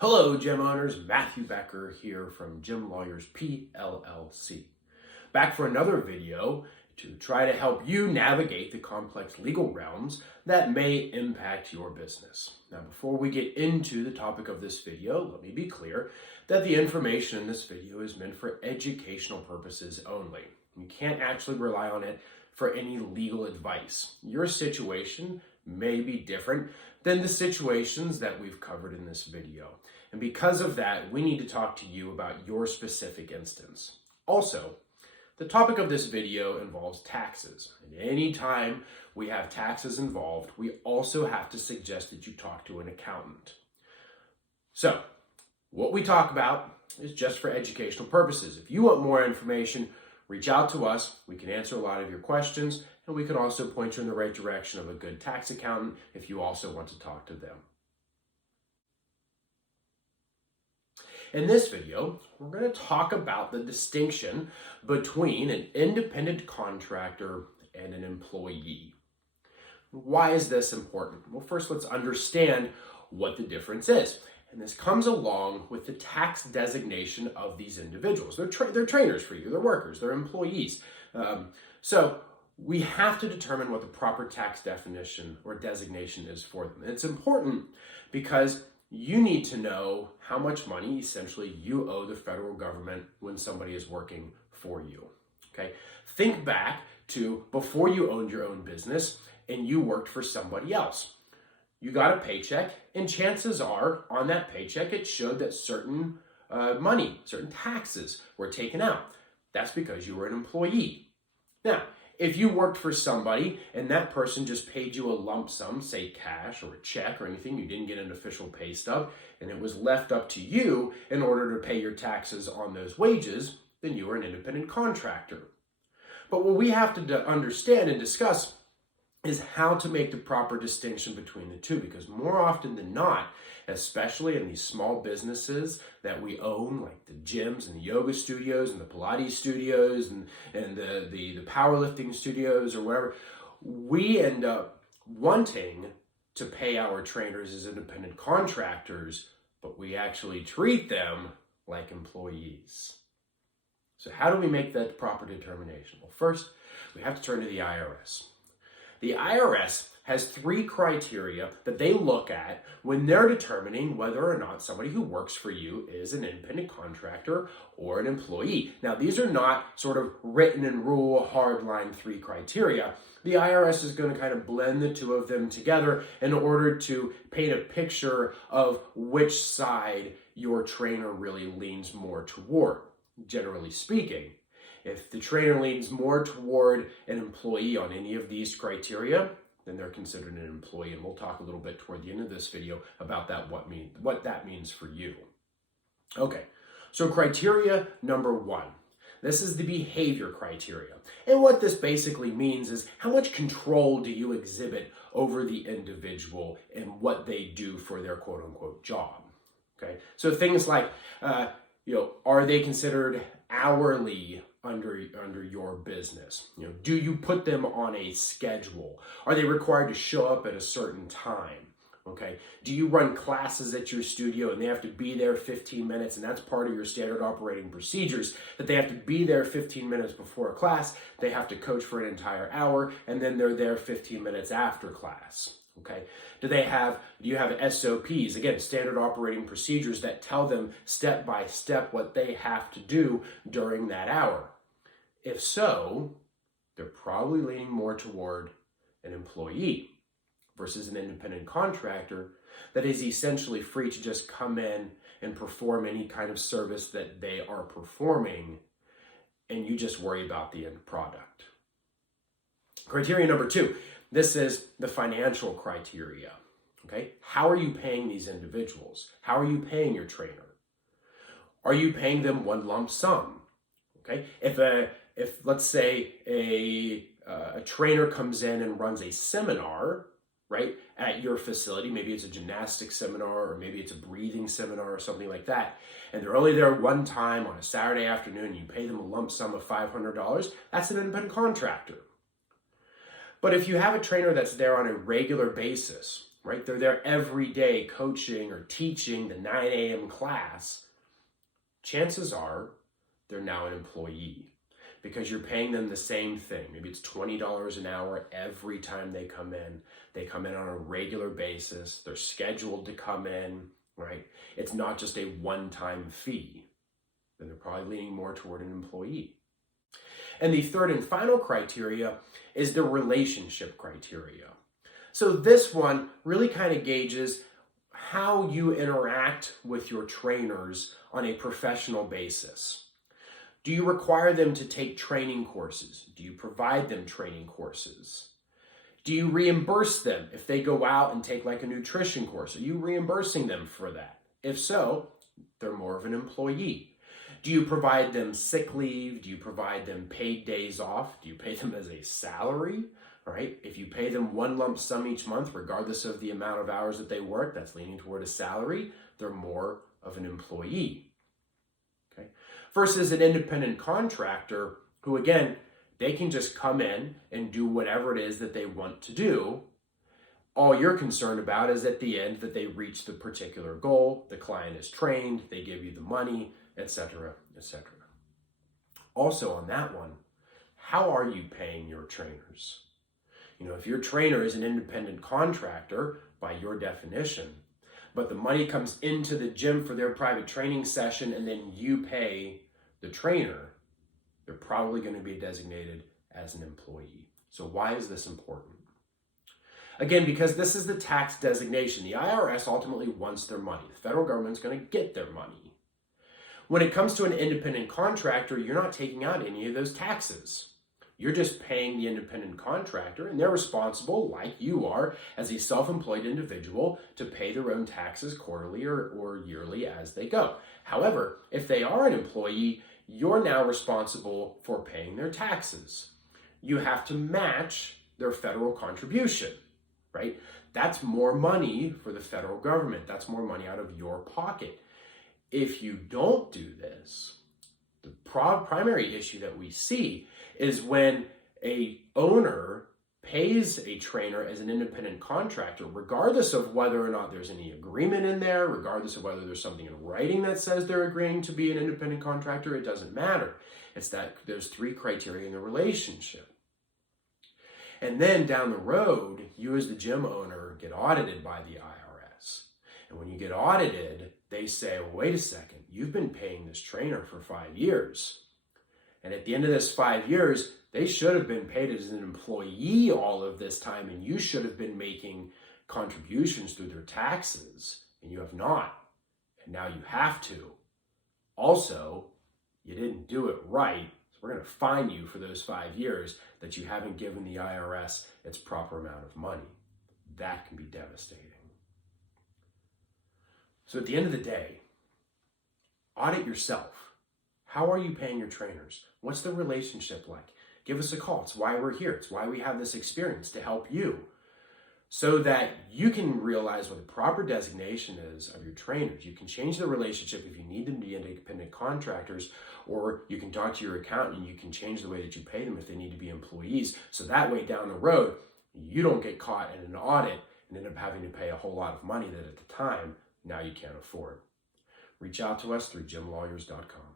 Hello, gym owners. Matthew Becker here from Gym Lawyers PLLC. Back for another video to try to help you navigate the complex legal realms that may impact your business. Now, before we get into the topic of this video, let me be clear that the information in this video is meant for educational purposes only. You can't actually rely on it for any legal advice. Your situation may be different than the situations that we've covered in this video. And because of that, we need to talk to you about your specific instance. Also, the topic of this video involves taxes. And anytime we have taxes involved, we also have to suggest that you talk to an accountant. So, what we talk about is just for educational purposes. If you want more information, reach out to us. We can answer a lot of your questions, and we can also point you in the right direction of a good tax accountant if you also want to talk to them. In this video, we're going to talk about the distinction between an independent contractor and an employee. Why is this important? Well, first, let's understand what the difference is. And this comes along with the tax designation of these individuals. They're trainers for you, they're workers, they're employees. So we have to determine what the proper tax definition or designation is for them. And it's important because you need to know how much money essentially you owe the federal government when somebody is working for you. Okay? Think back to before you owned your own business and you worked for somebody else. You got a paycheck, and chances are on that paycheck it showed that certain money, certain taxes were taken out. That's because you were an employee. Now, if you worked for somebody and that person just paid you a lump sum, say cash or a check or anything, you didn't get an official pay stub, and it was left up to you in order to pay your taxes on those wages, then you were an independent contractor. But what we have to understand and discuss is how to make the proper distinction between the two, because more often than not, especially in these small businesses that we own, like the gyms and the yoga studios and the Pilates studios and the powerlifting studios or wherever, we end up wanting to pay our trainers as independent contractors, but we actually treat them like employees. So how do we make that proper determination? Well, first, we have to turn to the IRS. The IRS has 3 criteria that they look at when they're determining whether or not somebody who works for you is an independent contractor or an employee. Now, these are not sort of written in rule, hardline 3 criteria. The IRS is going to kind of blend the two of them together in order to paint a picture of which side your trainer really leans more toward, generally speaking. If the trainer leans more toward an employee on any of these criteria, then they're considered an employee. And we'll talk a little bit toward the end of this video about that, what that means for you. Okay, so criteria number 1. This is the behavior criteria. And what this basically means is how much control do you exhibit over the individual and what they do for their quote unquote job. Okay, so things like, are they considered hourly under your business? Do you put them on a schedule? Are they required to show up at a certain time? Okay. Do you run classes at your studio and they have to be there 15 minutes, and that's part of your standard operating procedures, that they have to be there 15 minutes before a class, they have to coach for an entire hour, and then they're there 15 minutes after class? Okay. Do you have SOPs, again, standard operating procedures that tell them step by step what they have to do during that hour? If so, they're probably leaning more toward an employee versus an independent contractor that is essentially free to just come in and perform any kind of service that they are performing, and you just worry about the end product. Criteria number 2. This is the financial criteria. Okay, how are you paying these individuals? How are you paying your trainer? Are you paying them one lump sum? Okay, if let's say a trainer comes in and runs a seminar, right, at your facility, maybe it's a gymnastics seminar or maybe it's a breathing seminar or something like that, and they're only there one time on a Saturday afternoon, and you pay them a lump sum of $500, that's an independent contractor. But if you have a trainer that's there on a regular basis, right? They're there every day coaching or teaching the 9 a.m. class. Chances are they're now an employee because you're paying them the same thing. Maybe it's $20 an hour every time they come in. They come in on a regular basis. They're scheduled to come in, right? It's not just a one-time fee. Then they're probably leaning more toward an employee. And the third and final criteria is the relationship criteria. So this one really kind of gauges how you interact with your trainers on a professional basis. Do you require them to take training courses? Do you provide them training courses? Do you reimburse them if they go out and take like a nutrition course? Are you reimbursing them for that? If so, they're more of an employee. Do you provide them sick leave? Do you provide them paid days off? Do you pay them as a salary? Right? If you pay them one lump sum each month, regardless of the amount of hours that they work, that's leaning toward a salary, they're more of an employee. Okay? Versus an independent contractor who, again, they can just come in and do whatever it is that they want to do. All you're concerned about is at the end that they reach the particular goal, the client is trained, they give you the money, etc., etc. Also on that one, how are you paying your trainers? If your trainer is an independent contractor, by your definition, but the money comes into the gym for their private training session and then you pay the trainer, they're probably going to be designated as an employee. So why is this important? Again, because this is the tax designation. The IRS ultimately wants their money. The federal government's going to get their money. When it comes to an independent contractor, you're not taking out any of those taxes. You're just paying the independent contractor, and they're responsible, like you are, as a self-employed individual, to pay their own taxes quarterly or yearly as they go. However, if they are an employee, you're now responsible for paying their taxes. You have to match their federal contribution, right? That's more money for the federal government. That's more money out of your pocket. If you don't do this, the primary issue that we see is when a owner pays a trainer as an independent contractor, regardless of whether or not there's any agreement in there, regardless of whether there's something in writing that says they're agreeing to be an independent contractor, it doesn't matter. It's that there's three criteria in the relationship. And then down the road, you as the gym owner get audited by the IRS. And when you get audited, they say, well, wait a second, you've been paying this trainer for 5 years. And at the end of this 5 years, they should have been paid as an employee all of this time, and you should have been making contributions through their taxes, and you have not. And now you have to. Also, you didn't do it right, so we're going to fine you for those 5 years that you haven't given the IRS its proper amount of money. That can be devastating. So at the end of the day, audit yourself. How are you paying your trainers? What's the relationship like? Give us a call. It's why we're here. It's why we have this experience, to help you so that you can realize what the proper designation is of your trainers. You can change the relationship if you need them to be independent contractors, or you can talk to your accountant and you can change the way that you pay them if they need to be employees. So that way down the road, you don't get caught in an audit and end up having to pay a whole lot of money that at the time, now you can't afford. Reach out to us through gymlawyers.com.